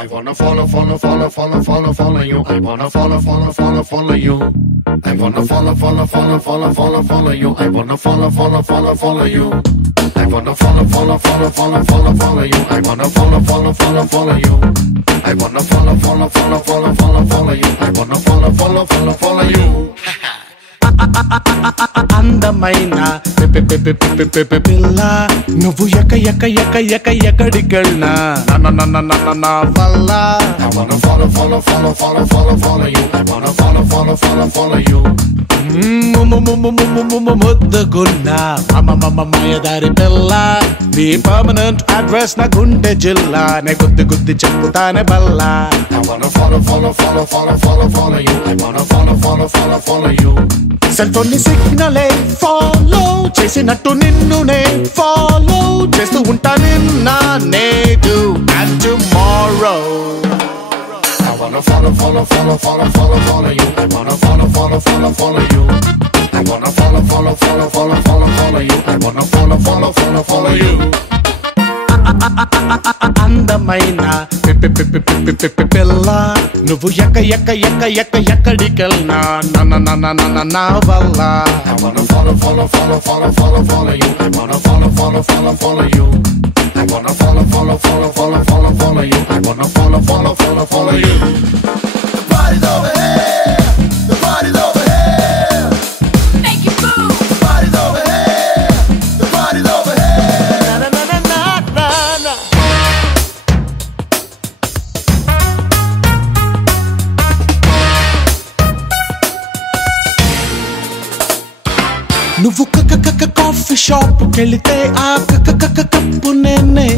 I wanna follow you. I wanna follow you. I wanna follow you. I wanna follow you. I wanna follow you. I wanna follow you. I wanna follow you. I wanna follow you. అందమైన పిల్ల నువ్వు ఎక్కడికెళ్ళినా నా వల్ల I wanna follow you. I wanna follow you. ముద్దగున్నా మాయదారి పిల్ల నీ permanent address నా గుండె జిల్లా నే గుద్ది చెప్పుతానే బల్లా I wanna follow you. I wanna follow you. Cell phone ని సిగ్నలే ఫాలో చేసినట్టు నిన్ను నే ఫాలో చేస్తూ ఉంటా నిన్న నేడు and tomorrow I wanna follow you. I wanna follow you. I wanna follow you. I wanna follow you. అందమైన పిల్ల నువ్వు ఎక్కడికెళ్ళినా నా వల్ల I wanna follow you. I wanna follow you. I wanna follow you. I wanna follow you. The party's over here. The party's over here. Make it move. The party's over here. The party's over here. na. నువ్వు coffee shop కెళితే ఆ cup నేనే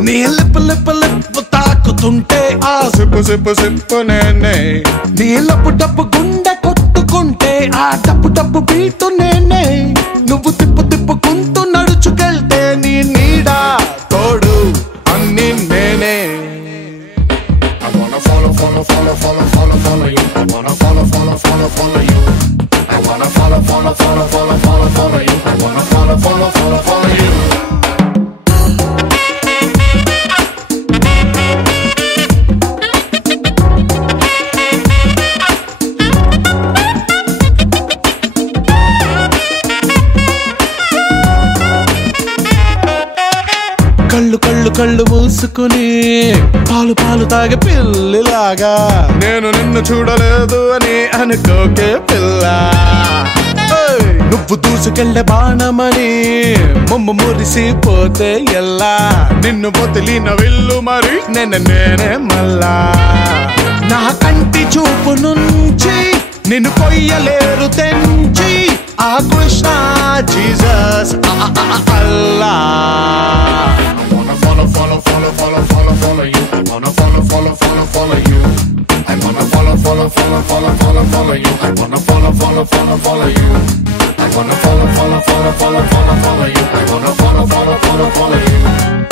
నీ lip తాకుతుంటే ఆ sip నేనే నీ డబ్బు గుండె కొట్టుకుంటే ఆ డబ్బు బీటు నేనే నువ్వు తిప్పుకుంటూ నడుచుకెళ్తే నీ నీడా తోడు అన్ని నేనే I wanna follow you. I wanna follow you. I wanna follow you. I wanna follow you. కళ్ళు మూసుకుని పాలు తాగే పిల్లిలాగా నేను నిన్ను చూడలేదు అని అనుకోకే పిల్ల నువ్వు దూసుకెళ్ళే బాణమని మురిసిపోతే ఎల్లా నిన్ను వదిలిన విల్లు మరి నేనే మళ్ళా నా కంటి చూపు నుంచి నిన్ను కొయ్యలేరు తెంచి ఆ Krishna Jesus Allah Follow you. I wanna follow you. I wanna follow you. I wanna follow you. I wanna follow you. I wanna follow you.